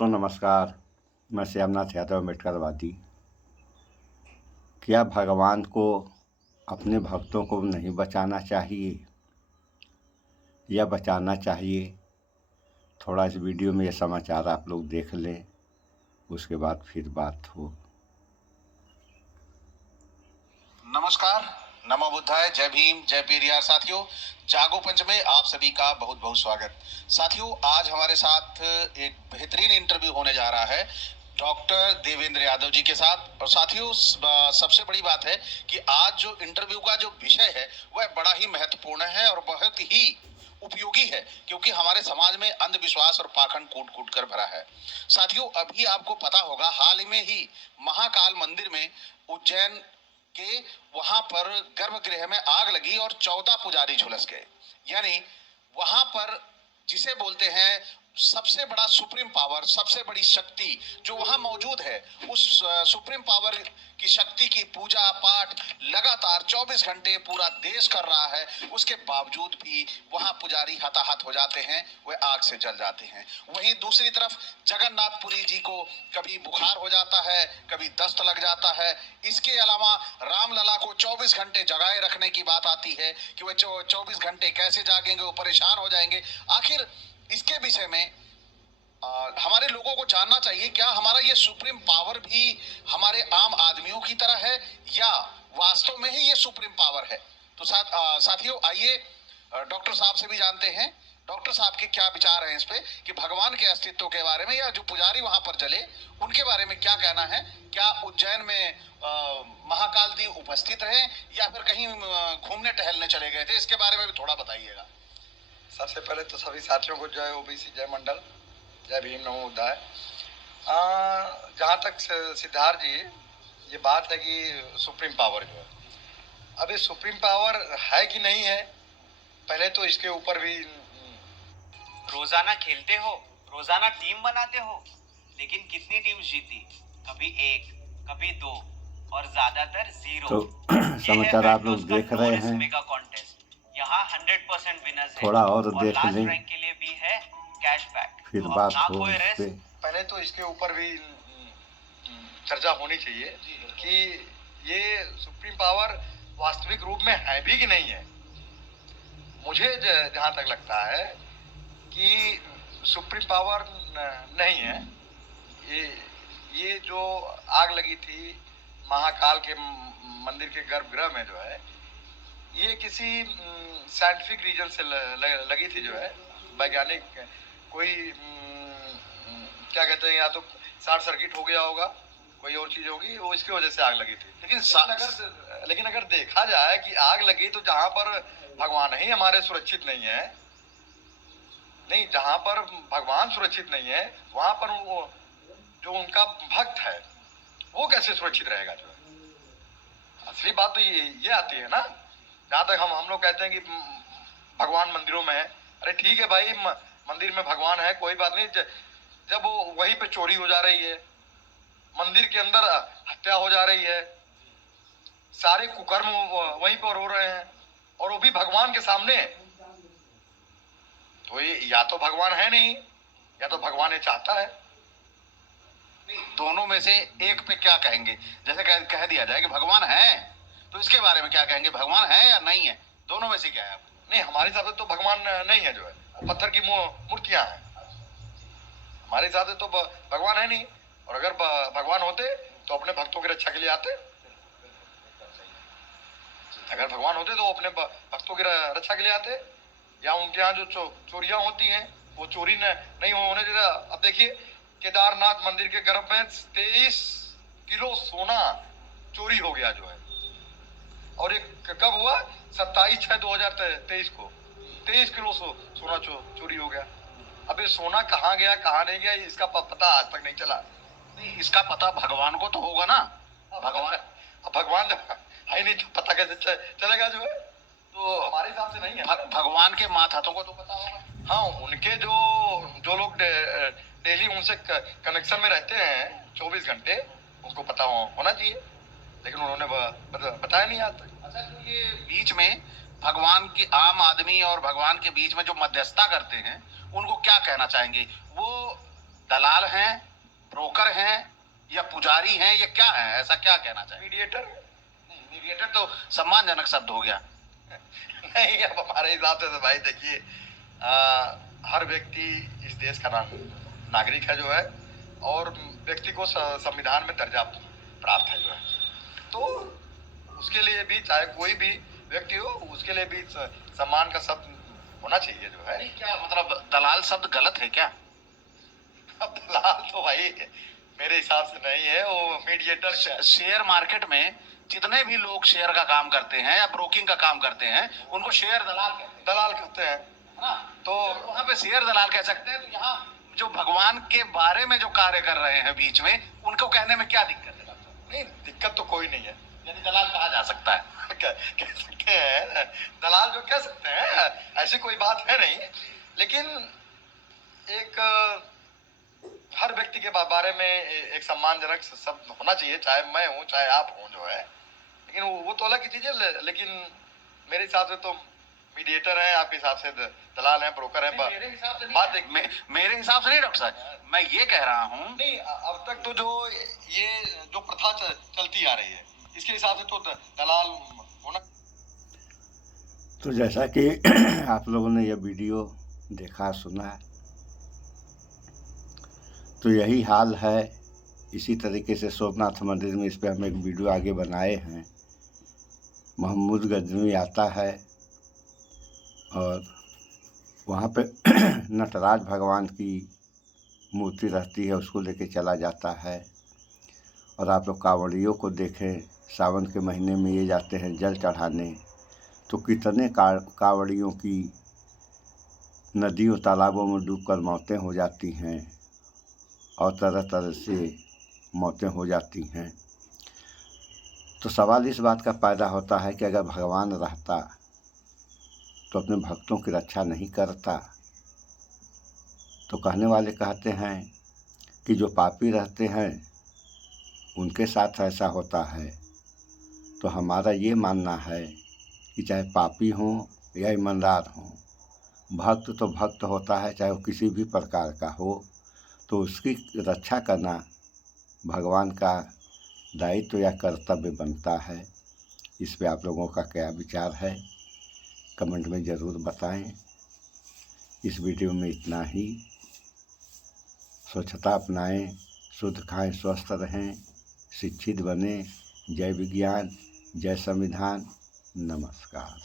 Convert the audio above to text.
दोस्तों नमस्कार। मैं श्यामनाथ यादव अम्बेडकरवादी। क्या भगवान को अपने भक्तों को नहीं बचाना चाहिए या बचाना चाहिए? थोड़ा इस वीडियो में ये समाचार आप लोग देख लें, उसके बाद फिर बात हो। नमस्कार, नमो बुद्धाय, जय भीम, जय पेरियार। साथियों, जागो पंच में आप सभी का बहुत बहुत स्वागत। साथियों, आज हमारे साथ एक बेहतरीन इंटरव्यू होने जा रहा है डॉक्टर देवेंद्र यादव जी के साथ। और साथियों, सबसे बड़ी बात है कि आज जो इंटरव्यू का जो विषय है वह बड़ा ही महत्वपूर्ण है और बहुत ही उपयोगी है, क्योंकि हमारे समाज में अंधविश्वास और पाखंड कूट कूट कर भरा है। साथियों, अभी आपको पता होगा, हाल ही में ही महाकाल मंदिर में उज्जैन के वहां पर गर्भगृह में आग लगी और 14 पुजारी झुलस गए। यानी वहां पर जिसे बोलते हैं सबसे बड़ा सुप्रीम पावर, सबसे बड़ी शक्ति जो वहां मौजूद है, उस सुप्रीम पावर की शक्ति की पूजा पाठ लगातार 24 घंटे पूरा देश कर रहा है। उसके बावजूद भी वहां पुजारी हताहत हो जाते हैं, वे आग से जल जाते हैं। वहीं दूसरी तरफ जगन्नाथपुरी जी को कभी बुखार हो जाता है, कभी दस्त लग जाता है। इसके अलावा रामलला को 24 घंटे जगाए रखने की बात आती है कि वे 24 घंटे कैसे जागेंगे, वो परेशान हो जाएंगे। आखिर इसके विषय में हमारे लोगों को जानना चाहिए, क्या हमारा ये सुप्रीम पावर भी हमारे आम आदमियों की तरह है या वास्तव में ही ये सुप्रीम पावर है? तो साथियों, आइए डॉक्टर साहब से भी जानते हैं, डॉक्टर साहब के क्या विचार हैं इस पे कि भगवान के अस्तित्व के बारे में, या जो पुजारी वहां पर जले उनके बारे में क्या कहना है। क्या उज्जैन में महाकाल दी उपस्थित रहे या फिर कहीं घूमने टहलने चले गए थे? इसके बारे में भी थोड़ा बताइएगा। सबसे पहले तो सभी साथियों को जय ओबीसी, जय मंडल, जय भीम, नमो बुद्धाय। जहाँ तक सिद्धार्थ जी ये बात है कि सुप्रीम पावर जो है, अब ये सुप्रीम पावर है कि नहीं है, पहले तो इसके ऊपर भी रोजाना खेलते हो, रोजाना टीम बनाते हो, लेकिन कितनी टीम जीती? कभी एक, कभी दो और ज्यादातर जीरो। तो समाचार आप लोग देख रहे हैं, मेगा कॉन्टेस्ट। यहाँ 100% विनर्स है थोड़ा और देख लास्ट लें, रैंक के लिए भी है कैशबैक। फिर तो बात ना हो कोई इस पे। पहले तो इसके ऊपर भी चर्चा होनी चाहिए कि ये सुप्रीम पावर वास्तविक रूप में है भी कि नहीं है। मुझे जहाँ तक लगता है कि सुप्रीम पावर नहीं है। ये जो आग लगी थी महाकाल के मंदिर के गर्भगृह में जो है, ये किसी साइंटिफिक रीजन से लगी थी जो है, वैज्ञानिक कोई क्या कहते हैं, या तो शॉर्ट सर्किट हो गया होगा, कोई और चीज होगी, वो इसकी वजह से आग लगी थी। लेकिन अगर देखा जाए कि आग लगी तो जहां पर भगवान ही हमारे सुरक्षित नहीं है, नहीं, जहां पर भगवान सुरक्षित नहीं है वहां पर वो जो उनका भक्त है वो कैसे सुरक्षित रहेगा? जो है असली बात तो ये आती है ना। जहां तक हम लोग कहते हैं कि भगवान मंदिरों में है, अरे ठीक है भाई, मंदिर में भगवान है, कोई बात नहीं। जब वो वहीं पे चोरी हो जा रही है, मंदिर के अंदर हत्या हो जा रही है, सारे कुकर्म वहीं पर हो रहे हैं और वो भी भगवान के सामने, तो ये या तो भगवान है नहीं या तो भगवान ये चाहता है। दोनों में से एक पे क्या कहेंगे? जैसे कह दिया जाए कि भगवान है, तो इसके बारे में क्या कहेंगे? भगवान है या नहीं है? दोनों में से क्या है? नहीं, हमारे हिसाब से तो भगवान नहीं है, जो है पत्थर की मूर्तियां हैं। हमारे हिसाब से तो भगवान है नहीं, और अगर भगवान होते तो अपने भक्तों की रक्षा के लिए आते। अगर भगवान होते तो अपने भक्तों की रक्षा के लिए आते, या उनके यहाँ जो चोरियां होती हैं वो चोरी नहीं होने देता। अब देखिए, केदारनाथ मंदिर के गर्भ में 23 किलो सोना चोरी हो गया जो है, और एक कब हुआ? 27/6/2023 को 23 किलो सोना चोरी हो गया। अब ये सोना कहाँ गया, कहाँ नहीं गया, इसका पता आज तक नहीं चला। नहीं, इसका पता भगवान को तो होगा ना। भगवान जब है नहीं तो पता कैसे चलेगा? जो है तो हमारे हिसाब से नहीं है। भगवान के मातहतों को तो पता होगा। हाँ, उनके जो लोग डेली उनसे कनेक्शन में रहते हैं 24 घंटे, उनको पता होना चाहिए, लेकिन उन्होंने बताया नहीं आज तक। अच्छा, तो ये बीच में भगवान की, आम आदमी और भगवान के बीच में जो मध्यस्थता करते हैं, उनको क्या कहना चाहेंगे? वो दलाल हैं, ब्रोकर हैं या पुजारी हैं, ये क्या है? ऐसा क्या कहना चाहिए? मीडिएटर। मीडिएटर तो सम्मानजनक शब्द हो गया। नहीं, अब हमारे हिसाब से तो भाई देखिए, हर व्यक्ति इस देश का नागरिक है जो है, और व्यक्ति को संविधान में दर्जा प्राप्त है जो है, तो उसके लिए भी, चाहे कोई भी व्यक्ति हो, उसके लिए भी सम्मान का शब्द होना चाहिए जो है। क्या मतलब दलाल शब्द गलत है क्या? अब दलाल तो भाई मेरे हिसाब से नहीं है, वो मीडिएटर। शेयर मार्केट में जितने भी लोग शेयर का काम करते हैं या ब्रोकिंग का काम करते हैं, उनको शेयर दलाल कहते हैं। दलाल कहते हैं हाँ, तो वहाँ पे शेयर दलाल कह सकते हैं। तो यहाँ जो भगवान के बारे में जो कार्य कर रहे हैं बीच में, उनको कहने में क्या दिक्कत है? नहीं, दिक्कत तो कोई नहीं है। यानी दलाल कहा जा सकता है। कह सकते हैं, दलाल जो कह सकते हैं, ऐसी कोई बात है नहीं। लेकिन एक हर व्यक्ति के बारे में एक सम्मानजनक शब्द होना चाहिए, चाहे मैं हूँ चाहे आप हूँ जो है। लेकिन वो तो अलग की चीज है। लेकिन मेरे हिसाब से तो मीडिएटर है, आपके हिसाब से दलाल है, ब्रोकर है। मेरे हिसाब से नहीं, मेरे हिसाब से नहीं डॉक्टर साहब, मैं ये कह रहा हूँ। नहीं, अब तक तो जो ये जो प्रथा चलती आ रही है, इसके हिसाब से तो दलाल होना। तो जैसा कि आप लोगों ने यह वीडियो देखा सुना, तो यही हाल है। इसी तरीके से सोमनाथ मंदिर में इस पर हम एक वीडियो आगे बनाए हैं। महमूद गजनवी आता है और वहाँ पे नटराज भगवान की मूर्ति रहती है, उसको लेके चला जाता है। और आप लोग कांवड़ियों को देखें, सावन के महीने में ये जाते हैं जल चढ़ाने, तो कितने कांवड़ियों की नदियों तालाबों में डूबकर मौतें हो जाती हैं और तरह तरह से मौतें हो जाती हैं। तो सवाल इस बात का पैदा होता है कि अगर भगवान रहता तो अपने भक्तों की रक्षा नहीं करता। तो कहने वाले कहते हैं कि जो पापी रहते हैं उनके साथ ऐसा होता है। तो हमारा ये मानना है कि चाहे पापी हों या ईमानदार हों, भक्त तो भक्त होता है, चाहे वो किसी भी प्रकार का हो, तो उसकी रक्षा करना भगवान का दायित्व या कर्तव्य बनता है। इस पे आप लोगों का क्या विचार है, कमेंट में ज़रूर बताएं। इस वीडियो में इतना ही। स्वच्छता अपनाएं, शुद्ध खाएं, स्वस्थ रहें, शिक्षित बनें। जय विज्ञान, जय संविधान। नमस्कार।